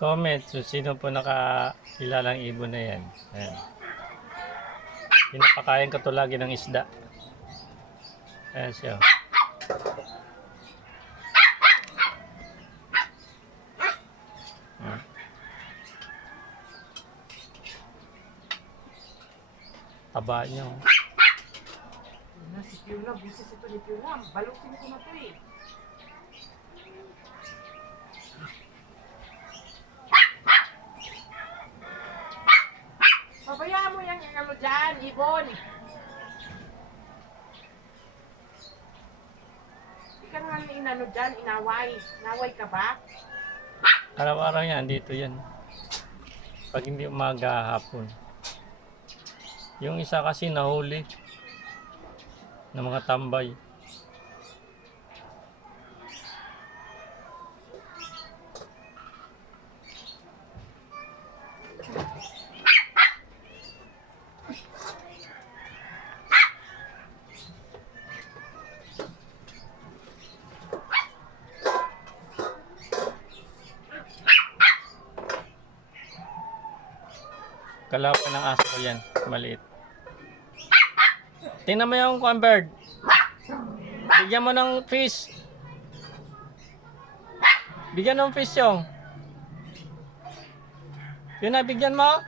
comment so sino po nakakilalang ibon na yan. Ayan. Pinapakain ko to lagi ng isda. Ayan siya. Taba nyo. Si Fiona, busis ito ni Fiona. Balusin ko na ito eh. Pabayaan mo yung ano dyan, ibon. Ikaw nga inano dyan, inaway. Inaway ka ba? Araw-araw yan, dito yan. Pag hindi umaga, hapon. Yung isa kasi nahuli ng mga tambay. Kalapan ng aso ko yan, maliit. Tingnan mo yung bird. Bigyan mo ng fish. Bigyan ng fish yung. Yun na, bigyan mo.